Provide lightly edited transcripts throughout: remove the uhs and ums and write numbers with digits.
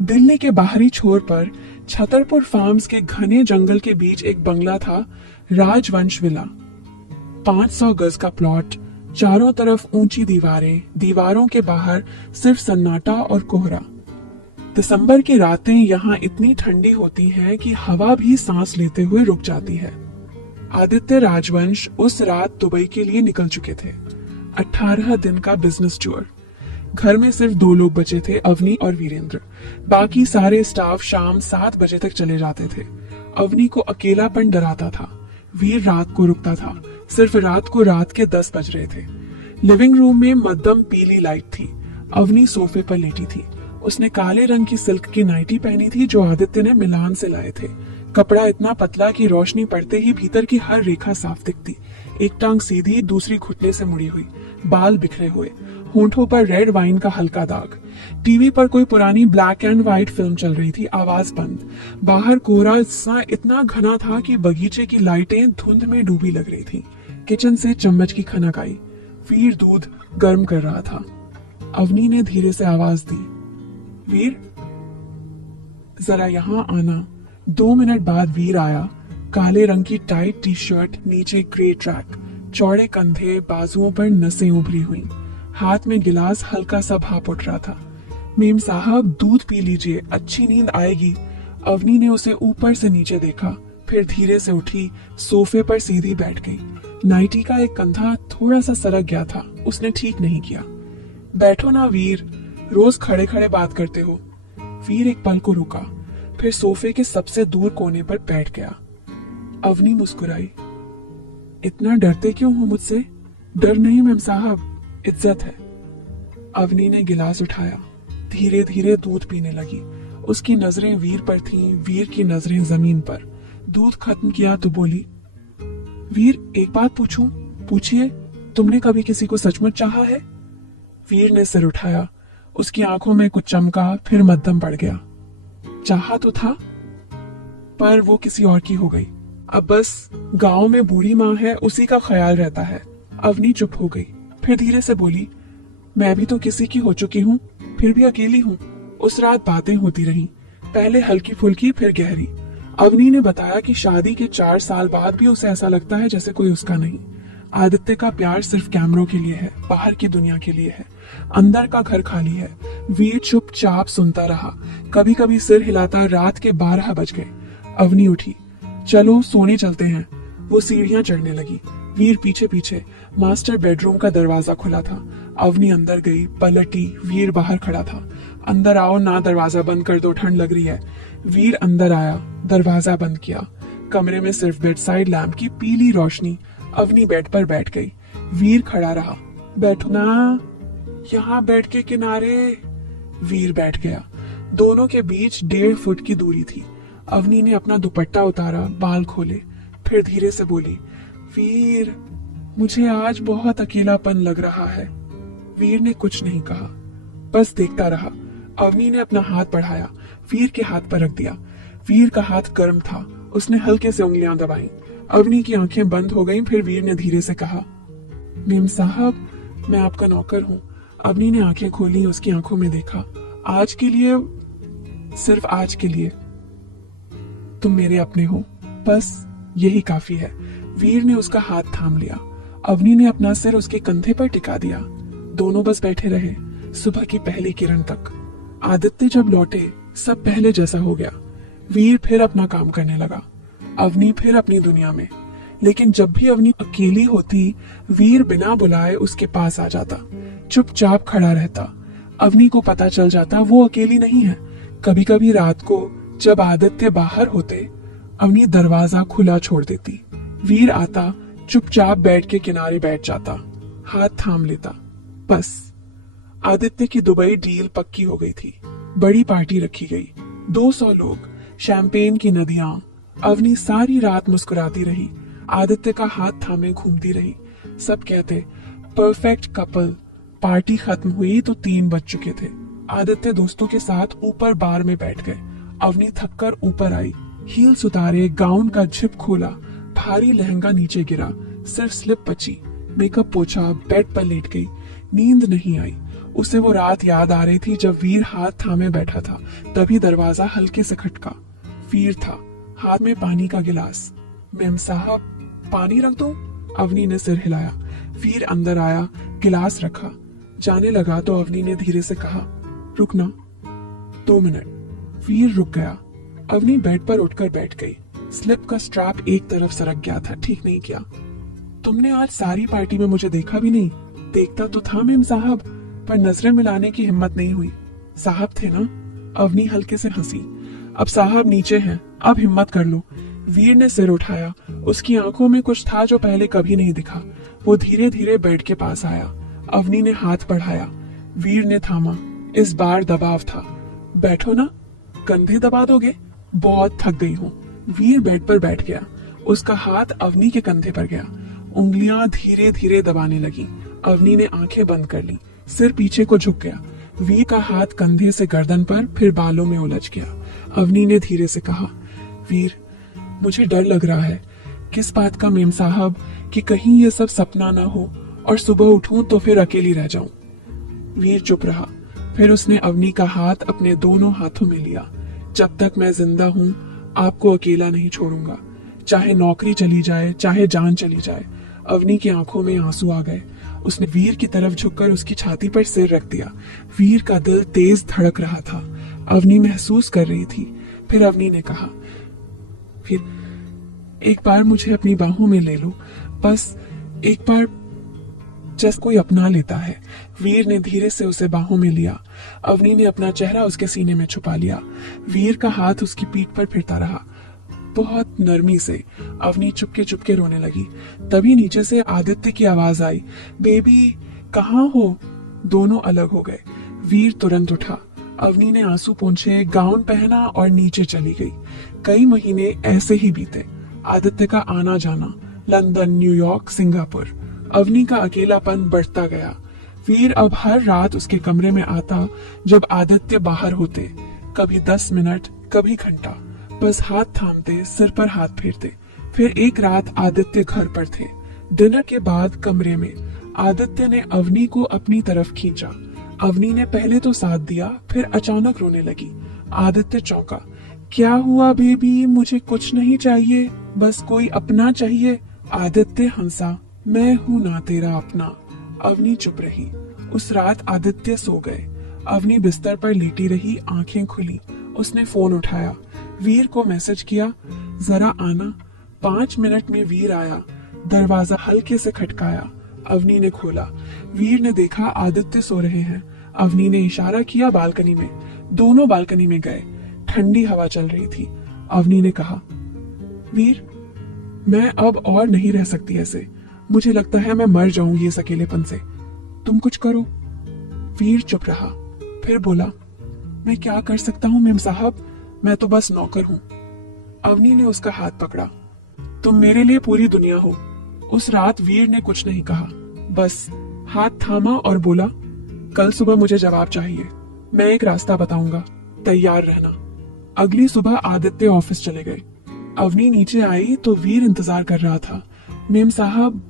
दिल्ली के बाहरी छोर पर छतरपुर फार्म्स के घने जंगल के बीच एक बंगला था, राजवंश विला। 500 गज का प्लॉट, चारों तरफ ऊंची दीवारें, दीवारों के बाहर सिर्फ सन्नाटा और कोहरा। दिसंबर की रातें यहाँ इतनी ठंडी होती हैं कि हवा भी सांस लेते हुए रुक जाती है। आदित्य राजवंश उस रात दुबई के लिए निकल चुके थे। 18 दिन का बिजनेस टूर। घर में सिर्फ 2 लोग बचे थे, अवनी और वीरेंद्र। बाकी सारे स्टाफ शाम 7 बजे तक चले जाते थे। अवनी को अकेलापन डराता था। वीर रात को रुकता था। सिर्फ रात को रात के 10 बज रहे थे। लिविंग रूम में मध्यम पीली लाइट थी। अवनी सोफे पर लेटी थी। उसने काले रंग की सिल्क की नाइटी पहनी थी जो आदित्य ने मिलान से लाए थे। कपड़ा इतना पतला कि रोशनी पड़ते ही भीतर की हर रेखा साफ दिखती। एक टांग सीधी, दूसरी घुटने से मुड़ी हुई, बाल बिखरे हुए, होंठों पर रेड वाइन का हल्का दाग। टीवी पर कोई पुरानी ब्लैक एंड व्हाइट फिल्म चल रही थी, आवाज बंद। बाहर कोहरा इतना घना था कि बगीचे की लाइटें धुंध में डूबी लग रही थी। किचन से चम्मच की खनक आई। वीर दूध गर्म कर रहा था। अवनी ने धीरे से आवाज दी, वीर, जरा यहाँ आना। 2 मिनट बाद वीर आया। काले रंग की टाइट टी शर्ट, नीचे ग्रे ट्रैक, चौड़े कंधे, बाजुओं पर नसें उभरी हुई, हाथ में गिलास हल्का सा भाप उठ रहा था। मेम साहब, दूध पी लीजिए, अच्छी नींद आएगी। अवनी ने उसे ऊपर से नीचे देखा, फिर धीरे से उठी, सोफे पर सीधी बैठ गई। नाइटी का एक कंधा थोड़ा सा सरक गया था, उसने ठीक नहीं किया। बैठो ना वीर, रोज खड़े खड़े बात करते हो। वीर एक पल को रुका, फिर सोफे के सबसे दूर कोने पर बैठ गया। अवनी मुस्कुराई, इतना डरते क्यों हो मुझसे? डर नहीं मेम साहब, इज्जत है। अवनी ने गिलास उठाया, धीरे धीरे दूध पीने लगी। उसकी नजरें वीर पर थीं, वीर की नजरें जमीन पर। दूध खत्म किया तो बोली, वीर, एक बात पूछूं? पूछिए। तुमने कभी किसी को सचमुच चाहा है? वीर ने सिर उठाया। उसकी आंखों में कुछ चमका, फिर मध्यम पड़ गया। चाहा तो था, पर वो किसी और की हो गई। अब बस गांव में बूढ़ी माँ है, उसी का ख्याल रहता है। अवनी चुप हो गई, फिर धीरे से बोली, मैं भी तो किसी की हो चुकी हूँ, फिर भी अकेली हूँ। उस रात बातें होती रहीं, पहले हल्की फुल्की, फिर गहरी। अवनी ने बताया कि शादी के 4 साल बाद भी उसे ऐसा लगता है जैसे कोई उसका नहीं। आदित्य का प्यार सिर्फ कैमरों के लिए है, बाहर की दुनिया के लिए है। अंदर का घर खाली है। वीर चुपचाप सुनता रहा, कभी कभी सिर हिलाता। रात के 12 बज गए। अवनी उठी, चलो सोने चलते हैं। वो सीढ़ियां चढ़ने लगी, वीर पीछे पीछे। मास्टर बेडरूम का दरवाजा खुला था। अवनी अंदर गई, पलटी। वीर बाहर खड़ा था। अंदर आओ ना, दरवाजा बंद कर दो, ठंड लग रही है। वीर अंदर आया, दरवाजा बंद किया। कमरे में सिर्फ बेड साइड लैंप की पीली रोशनी। अवनी बेड पर बैठ गई। वीर खड़ा रहा, बैठो ना, यहाँ बेड के किनारे। वीर बैठ गया। दोनों के बीच 1.5 फुट की दूरी थी। अवनी ने अपना दुपट्टा उतारा, बाल खोले, फिर धीरे से बोली, वीर, मुझे आज बहुत अकेलापन लग रहा है। वीर ने कुछ नहीं कहा, बस देखता रहा। अवनी ने अपना हाथ बढ़ाया, वीर के हाथ पर रख दिया। वीर का हाथ गर्म था, उसने हल्के से उंगलियां दबाई। अवनी की आंखें बंद हो गईं, फिर वीर ने धीरे से कहा, मेम साहब, मैं आपका नौकर हूँ। अवनी ने आंखें खोली, उसकी आंखों में देखा। आज के लिए, सिर्फ आज के लिए तुम मेरे अपने हो, बस यही काफी है। वीर ने उसका हाथ थाम लिया। अवनी ने अपना सिर उसके कंधे पर टिका दिया। दोनों बस बैठे रहे, सुबह की पहली किरण तक। आदित्य जब लौटे, सब पहले जैसा हो गया। वीर फिर अपना काम करने लगा, अवनी फिर अपनी दुनिया में। लेकिन जब भी अवनी अकेली होती, वीर बिना बुलाए उसके पास आ जाता, चुपचाप खड़ा रहता। अवनी को पता चल जाता वो अकेली नहीं है। कभी कभी रात को जब आदित्य बाहर होते, अवनी दरवाजा खुला छोड़ देती। वीर आता, चुपचाप बेड के किनारे बैठ जाता, हाथ थाम लेता। बस आदित्य की दुबई डील पक्की हो गई थी। बड़ी पार्टी रखी गई, 200 लोग, शैंपेन की नदियां। अवनी सारी रात मुस्कुराती रही, आदित्य का हाथ थामे घूमती रही। सब कहते, परफेक्ट कपल। पार्टी खत्म हुई तो 3 बज चुके थे। आदित्य दोस्तों के साथ ऊपर बार में बैठ गए। अवनी थककर ऊपर आई, हील्स उतारे, गाउन का जिप खोला, भारी लहंगा नीचे गिरा, सिर्फ स्लिप बची। मेकअप पोछा, बेड पर लेट गई। नींद नहीं आई। उसे वो रात याद आ रही थी जब वीर हाथ थामे बैठा था। तभी दरवाजा हल्के से खटका। वीर था, हाथ में पानी का गिलास। मेम साहब, पानी रख दूं? अवनी ने सिर हिलाया। वीर अंदर आया, गिलास रखा। जाने लगा तो अवनी ने धीरे से कहा, रुकना 2 मिनट। वीर रुक गया। अवनी बेड पर उठकर बैठ गई। स्लिप का स्ट्रैप एक तरफ सरक गया था। ठीक नहीं किया। तुमने आज सारी पार्टी में मुझे देखा भी नहीं। देखता तो था मेम साहब, पर नजरें मिलाने की हिम्मत नहीं हुई। साहब थे ना? अवनी हल्के से हंसी। अब साहब नीचे हैं, अब हिम्मत कर लो। वीर ने सिर उठाया। उसकी आंखों में कुछ था जो पहले कभी नहीं दिखा। वो धीरे धीरे बेड के पास आया। अवनी ने हाथ बढ़ाया। वीर ने थामा। इस बार दबाव था। बैठो ना। कंधे दबा दोगे? बहुत थक गई हूँ। वीर बेड पर बैठ गया। उसका हाथ अवनी के कंधे पर गया। उंगलियां धीरे धीरे दबाने लगी। अवनी ने आंखें बंद कर ली। सिर पीछे को झुक गया। वीर का हाथ कंधे से गर्दन पर, फिर बालों में उलझ गया। अवनी ने धीरे से कहा, वीर, मुझे डर लग रहा है। किस बात का मेम साहब? कि कहीं ये सब सपना ना हो और सुबह उठूं तो फिर अकेली रह जाऊं। वीर चुप रहा। फिर उसने अवनी का हाथ अपने दोनों हाथों में लिया। जब तक मैं जिंदा हूं, आपको अकेला नहीं छोड़ूंगा, चाहे नौकरी चली जाए, चाहे जान चली जाए। अवनी की आंखों में आंसू आ गए। उसने वीर की तरफ झुककर उसकी छाती पर सिर रख दिया। वीर का दिल तेज धड़क रहा था। अवनी महसूस कर रही थी। फिर अवनी ने कहा, फिर एक बार मुझे अपनी बाहों में ले लो, बस एक बार, जैसे कोई अपना लेता है। वीर ने धीरे से उसे बाहों में लिया। अवनी ने अपना चेहरा उसके सीने में छुपा लिया। वीर का हाथ उसकी पीठ पर फिरता रहा। बहुत नरमी से अवनी चुपके चुपके रोने लगी। तभी नीचे से आदित्य की आवाज आई, बेबी कहाँ हो? दोनों अलग हो गए। वीर तुरंत उठा। अवनी ने आंसू पोंछे, गाउन पहना और नीचे चली गई। कई महीने ऐसे ही बीते। आदित्य का आना जाना, लंदन, न्यूयॉर्क, सिंगापुर। अवनी का अकेलापन बढ़ता गया। वीर अब हर रात उसके कमरे में आता जब आदित्य बाहर होते। कभी 10 मिनट, कभी घंटा। बस हाथ थामते, सिर पर हाथ फेरते। फिर एक रात आदित्य घर पर थे। डिनर के बाद कमरे में आदित्य ने अवनी को अपनी तरफ खींचा। अवनी ने पहले तो साथ दिया, फिर अचानक रोने लगी। आदित्य चौंका। क्या हुआ बेबी? मुझे कुछ नहीं चाहिए, बस कोई अपना चाहिए। आदित्य हंसा, मैं हूं ना तेरा अपना। अवनी चुप रही। उस रात आदित्य सो गए। अवनी बिस्तर पर लेटी रही, आंखें खुली। उसने फोन उठाया, वीर को मैसेज किया, जरा आना। 5 मिनट में वीर आया। दरवाजा हल्के से खटकाया। अवनी ने खोला। वीर ने देखा आदित्य सो रहे हैं। अवनी ने इशारा किया बालकनी में। दोनों बालकनी में गए। ठंडी हवा चल रही थी। अवनी ने कहा, वीर, मैं अब और नहीं रह सकती ऐसे। मुझे लगता है मैं मर जाऊंगी इस अकेलेपन से। तुम कुछ करो। वीर चुप रहा। फिर बोला, मैं क्या कर सकता हूँ मेम साहब? मैं तो बस नौकर हूँ। अवनी ने उसका हाथ पकड़ा। तुम मेरे लिए पूरी दुनिया हो। उस रात वीर ने कुछ नहीं कहा, बस हाथ थामा और बोला, कल सुबह मुझे जवाब चाहिए। मैं एक रास्ता बताऊंगा, तैयार रहना। अगली सुबह आदित्य ऑफिस चले गए। अवनी नीचे आई तो वीर इंतजार कर रहा था। मेम साहब,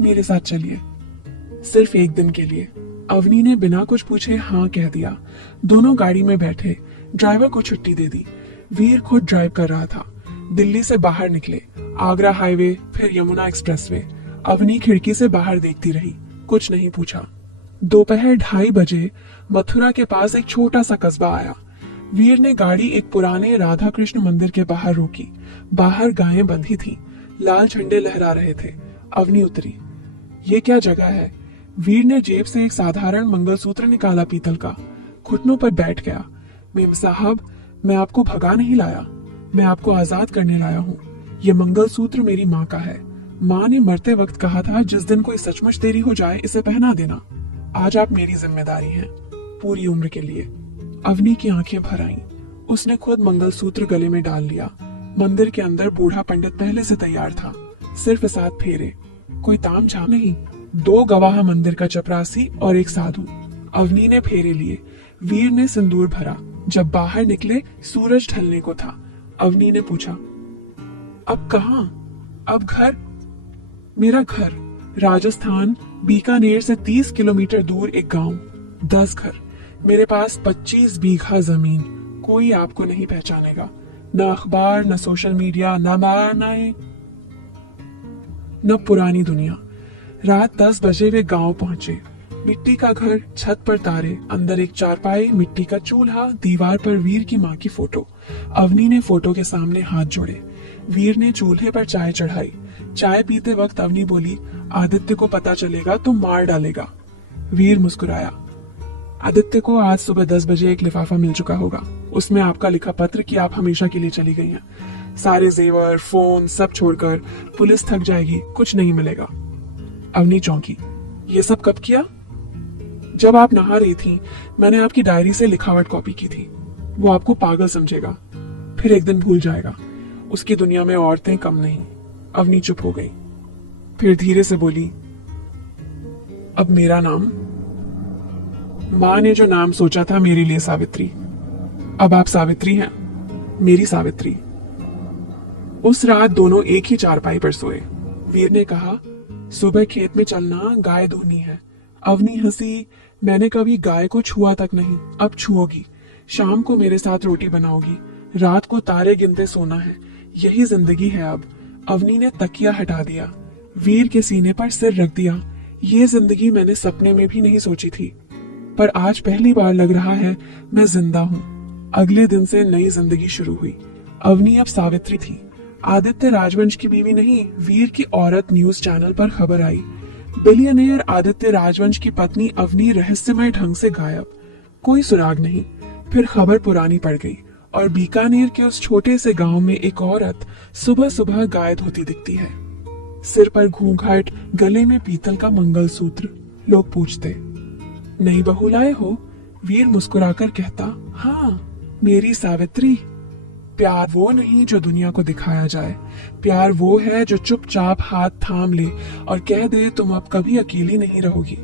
मेरे साथ चलिए, सिर्फ एक दिन के लिए। अवनी ने बिना कुछ पूछे हाँ कह दिया। दोनों गाड़ी में बैठे। ड्राइवर को छुट्टी दे दी। वीर खुद ड्राइव कर रहा था। दिल्ली से बाहर निकले। आगरा हाईवे, फिर यमुना एक्सप्रेसवे। अवनी खिड़की से बाहर देखती रही, कुछ नहीं पूछा। दोपहर 2:30 बजे मथुरा के पास एक छोटा सा कस्बा आया। वीर ने गाड़ी एक पुराने राधा कृष्ण मंदिर के बाहर रोकी। बाहर गायें बंधी थीं, लाल झंडे लहरा रहे थे। अवनी उतरी। ये क्या जगह है? वीर ने जेब से एक साधारण मंगलसूत्र निकाला पीतल का। घुटनों पर बैठ गया। मेम साहब, मैं आपको भगा नहीं लाया, मैं आपको आजाद करने लाया हूँ। ये मंगलसूत्र मेरी माँ का है। माँ ने मरते वक्त कहा था, जिस दिन कोई सचमुच तेरी हो जाए इसे पहना देना। आज आप मेरी जिम्मेदारी हैं, पूरी उम्र के लिए। अवनी की आंखें भर आईं। उसने खुद मंगलसूत्र गले में डाल लिया। मंदिर के अंदर बूढ़ा पंडित पहले से तैयार था। सिर्फ 7 फेरे, कोई ताम झाम नहीं। 2 गवाह मंदिर का चपरासी और एक साधु। अवनी ने फेरे लिए। वीर ने सिंदूर भरा। जब बाहर निकले, सूरज ढलने को था। अवनी ने पूछा, अब कहाँ? अब घर? मेरा घर राजस्थान, बीकानेर से 30 किलोमीटर दूर एक गांव। 10 घर, मेरे पास 25 बीघा जमीन। कोई आपको नहीं पहचानेगा, न अखबार, न सोशल मीडिया, न पुरानी दुनिया। रात 10 बजे वे गांव पहुंचे। मिट्टी का घर, छत पर तारे, अंदर एक चारपाई, मिट्टी का चूल्हा, दीवार पर वीर की माँ की फोटो। अवनी ने फोटो के सामने हाथ जोड़े। वीर ने चूल्हे पर चाय चढ़ाई। चाय पीते वक्त अवनी बोली, आदित्य को पता चलेगा तो मार डालेगा। वीर मुस्कुराया। आदित्य को आज सुबह 10 बजे एक लिफाफा मिल चुका होगा, उसमें आपका लिखा पत्र कि आप हमेशा के लिए चली गई हैं। सारे जेवर, फोन सब छोड़कर पुलिस थक जाएगी, कुछ नहीं मिलेगा। अवनी चौंकी। ये सब कब किया? जब आप नहा रही थी, मैंने आपकी डायरी से लिखावट कॉपी की थी। वो आपको पागल समझेगा, फिर एक दिन भूल जाएगा। उसकी दुनिया में औरतें कम नहीं। अवनी चुप हो गई, फिर धीरे से बोली, अब मेरा नाम? माँ ने जो नाम सोचा था मेरे लिए सावित्री, अब आप सावित्री हैं, मेरी सावित्री। उस रात दोनों एक ही चारपाई पर सोए। वीर ने कहा, सुबह खेत में चलना, गाय धोनी है। अवनी हंसी, मैंने कभी गाय को छुआ तक नहीं, अब छुओगी। शाम को मेरे साथ रोटी बनाओगी, रात को तारे गिनते सोना है। यही जिंदगी है अब। अवनी ने तकिया हटा दिया, वीर के सीने पर सिर रख दिया। ये जिंदगी मैंने सपने में भी नहीं सोची थी, पर आज पहली बार लग रहा है मैं जिंदा हूँ। अगले दिन से नई जिंदगी शुरू हुई। अवनी अब सावित्री थी, आदित्य राजवंश की बीवी नहीं, वीर की औरत। न्यूज चैनल पर खबर आई, बिलियनेयर आदित्य राजवंश की पत्नी अवनी रहस्यमय ढंग से गायब। कोई सुराग नहीं। फिर खबर पुरानी पड़ गई और बीकानेर के उस छोटे से गांव में एक औरत सुबह सुबह गायब होती दिखती है। सिर पर घूंघट, गले में पीतल का मंगलसूत्र। लोग पूछते, नई बहू लाए हो? वीर मुस्कुराकर कहता, हाँ, मेरी सावित्री। प्यार वो नहीं जो दुनिया को दिखाया जाए, प्यार वो है जो चुपचाप हाथ थाम ले और कह दे, तुम अब कभी अकेली नहीं रहोगी।